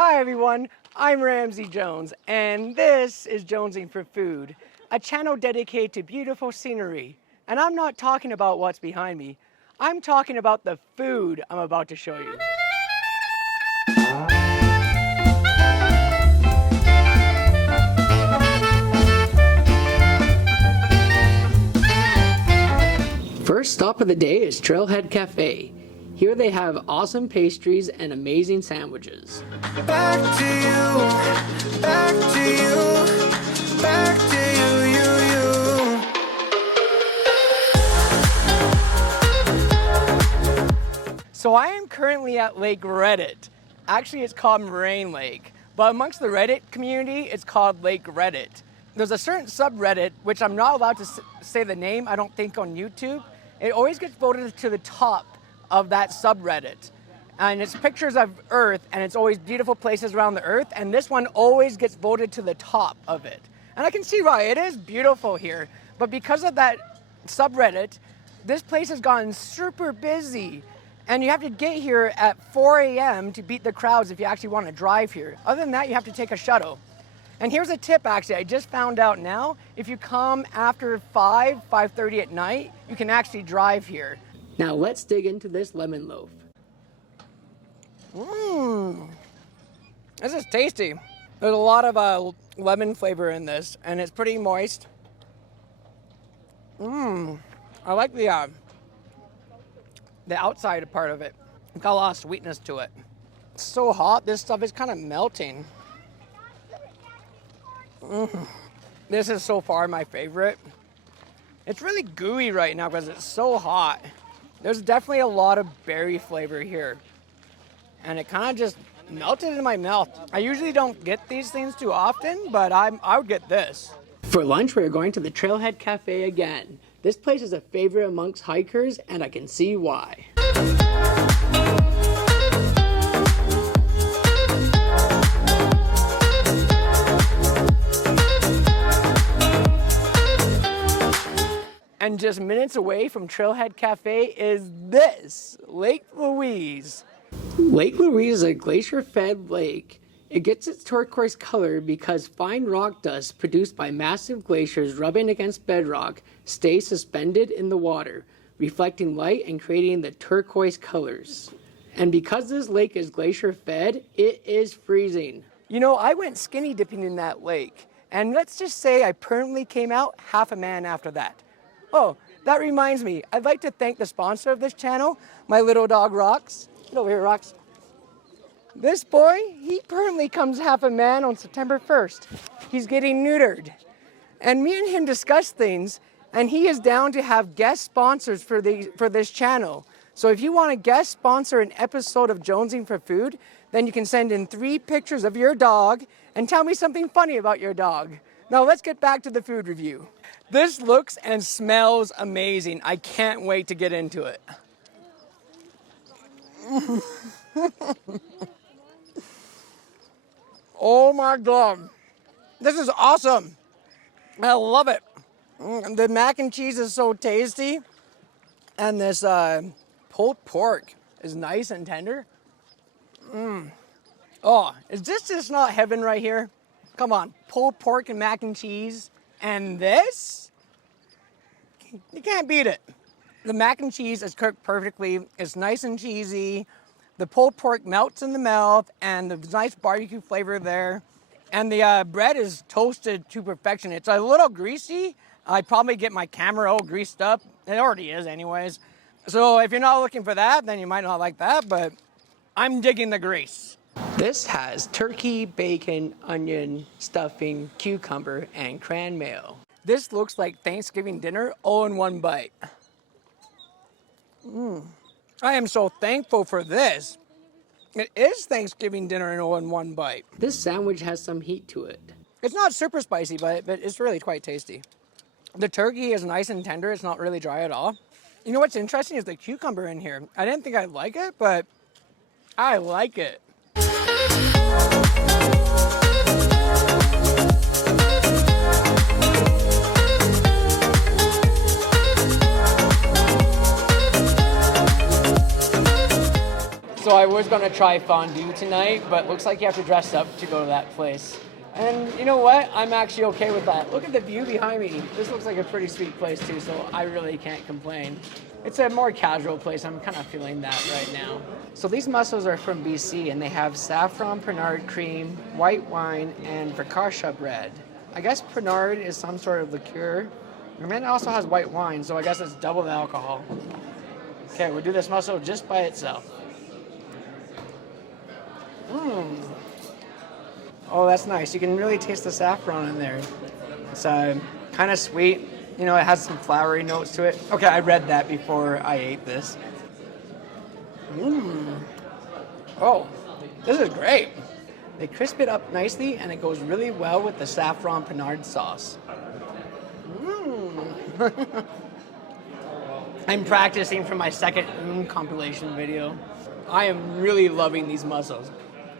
Hi everyone, I'm Ramsey Jones, and this is Jonesing for Food, a channel dedicated to beautiful scenery. And I'm not talking about what's behind me, I'm talking about the food I'm about to show you. First stop of the day is Trailhead Cafe. Here they have awesome pastries and amazing sandwiches. Back to you, back to you, back to you. So I am currently at Lake Reddit. Actually, it's called Moraine Lake, but amongst the Reddit community, it's called Lake Reddit. There's a certain subreddit, which I'm not allowed to say the name, I don't think, on YouTube. It always gets voted to the top of that subreddit. And it's pictures of Earth, and it's always beautiful places around the Earth, and this one always gets voted to the top of it. And I can see why, it is beautiful here, but because of that subreddit, this place has gotten super busy, and you have to get here at 4 a.m. to beat the crowds if you actually want to drive here. Other than that, you have to take a shuttle. And here's a tip, actually, I just found out now, if you come after 5:30 at night, you can actually drive here. Now let's dig into this lemon loaf. This is tasty. There's a lot of lemon flavor in this, and it's pretty moist. I like the outside part of it. It's got a lot of sweetness to it. It's so hot, this stuff is kind of melting. This is so far my favorite. It's really gooey right now because it's so hot. There's definitely a lot of berry flavor here. And it kind of just melted in my mouth. I usually don't get these things too often, but I would get this. For lunch, we're going to the Trailhead Cafe again. This place is a favorite amongst hikers, and I can see why. And just minutes away from Trailhead Cafe is this, Lake Louise. Lake Louise is a glacier-fed lake. It gets its turquoise color because fine rock dust produced by massive glaciers rubbing against bedrock stays suspended in the water, reflecting light and creating the turquoise colors. And because this lake is glacier-fed, it is freezing. You know, I went skinny dipping in that lake, and let's just say I permanently came out half a man after that. Oh, that reminds me, I'd like to thank the sponsor of this channel, my little dog Rox. Get over here, Rox. This boy, he permanently comes half a man on September 1st. He's getting neutered. And me and him discussed things, and he is down to have guest sponsors for this channel. So if you want to guest sponsor an episode of Jonesing for Food, then you can send in 3 pictures of your dog and tell me something funny about your dog. Now let's get back to the food review. This looks and smells amazing. I can't wait to get into it. Oh my God. This is awesome. I love it. The mac and cheese is so tasty. And this pulled pork is nice and tender. Oh, is this just not heaven right here? Come on, pulled pork and mac and cheese. And this? You can't beat it. The mac and cheese is cooked perfectly. It's nice and cheesy. The pulled pork melts in the mouth, and the nice barbecue flavor there. And the bread is toasted to perfection. It's a little greasy. I'd probably get my camera all greased up. It already is anyways. So if you're not looking for that, then you might not like that, but I'm digging the grease. This has turkey, bacon, onion, stuffing, cucumber, and cran mayo. This looks like Thanksgiving dinner all in one bite. I am so thankful for this. It is Thanksgiving dinner all in one bite. This sandwich has some heat to it. It's not super spicy, but it's really quite tasty. The turkey is nice and tender. It's not really dry at all. You know what's interesting is the cucumber in here. I didn't think I'd like it, but I like it. So I was going to try fondue tonight, but looks like you have to dress up to go to that place. And you know what? I'm actually okay with that. Look at the view behind me. This looks like a pretty sweet place too, so I really can't complain. It's a more casual place. I'm kind of feeling that right now. So these mussels are from BC, and they have saffron Pernard cream, white wine, and focaccia bread. I guess Pernard is some sort of liqueur. And then it also has white wine, so I guess it's double the alcohol. Okay, we'll do this mussel just by itself. Oh, that's nice. You can really taste the saffron in there. It's kind of sweet. You know, it has some flowery notes to it. Okay, I read that before I ate this. Oh, this is great. They crisp it up nicely, and it goes really well with the saffron Pernard sauce. I'm practicing for my second compilation video. I am really loving these mussels.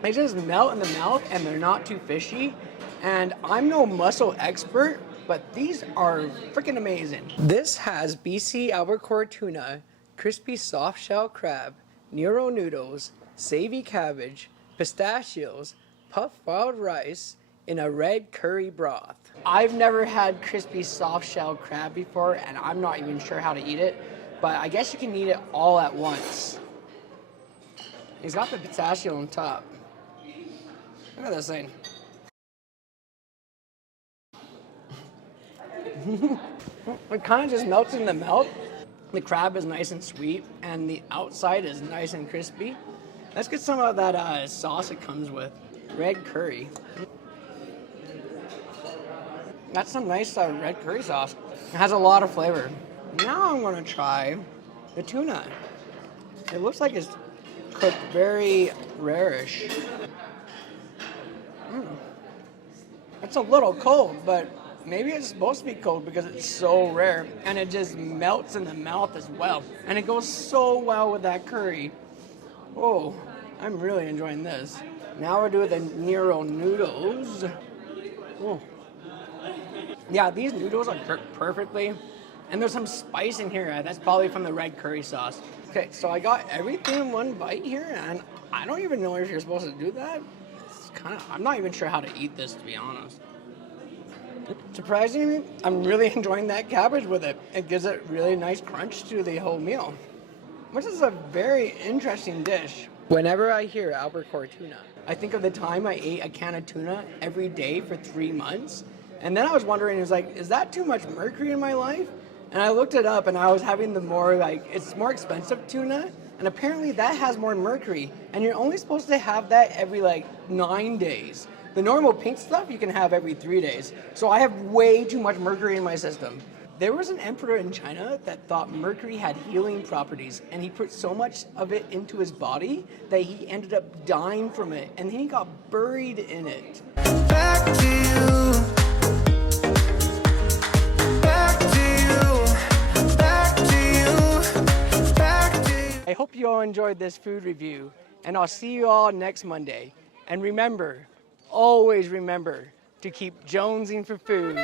They just melt in the mouth, and they're not too fishy. And I'm no mussel expert, but these are freaking amazing. This has BC albacore tuna, crispy soft shell crab, Nero noodles, savvy cabbage, pistachios, puffed wild rice in a red curry broth. I've never had crispy soft shell crab before, and I'm not even sure how to eat it, but I guess you can eat it all at once. He's got the pistachio on top. Look at this thing. It kind of just melts in the mouth. The crab is nice and sweet, and the outside is nice and crispy. Let's get some of that sauce it comes with. Red curry. That's some nice red curry sauce. It has a lot of flavor. Now I'm going to try the tuna. It looks like it's cooked very rare-ish. It's a little cold, but maybe it's supposed to be cold because it's so rare, and it just melts in the mouth as well. And it goes so well with that curry. Oh, I'm really enjoying this. Now we're doing the Nero noodles. Oh. Yeah, these noodles are cooked perfectly. And there's some spice in here. That's probably from the red curry sauce. Okay, so I got everything in one bite here, and I don't even know if you're supposed to do that. I'm not even sure how to eat this, to be honest. Surprisingly, I'm really enjoying that cabbage with it. It gives it really nice crunch to the whole meal, which is a very interesting dish. Whenever I hear albacore tuna, I think of the time I ate a can of tuna every day for 3 months. And then I was wondering, is that too much mercury in my life? And I looked it up, and I was having it's more expensive tuna, and apparently that has more mercury, and you're only supposed to have that every 9 days. The normal pink stuff you can have every 3 days. So I have way too much mercury in my system. There was an emperor in China that thought mercury had healing properties, and he put so much of it into his body that he ended up dying from it, and then he got buried in it. Back to you. I hope you all enjoyed this food review, and I'll see you all next Monday. And remember, always remember to keep jonesing for food.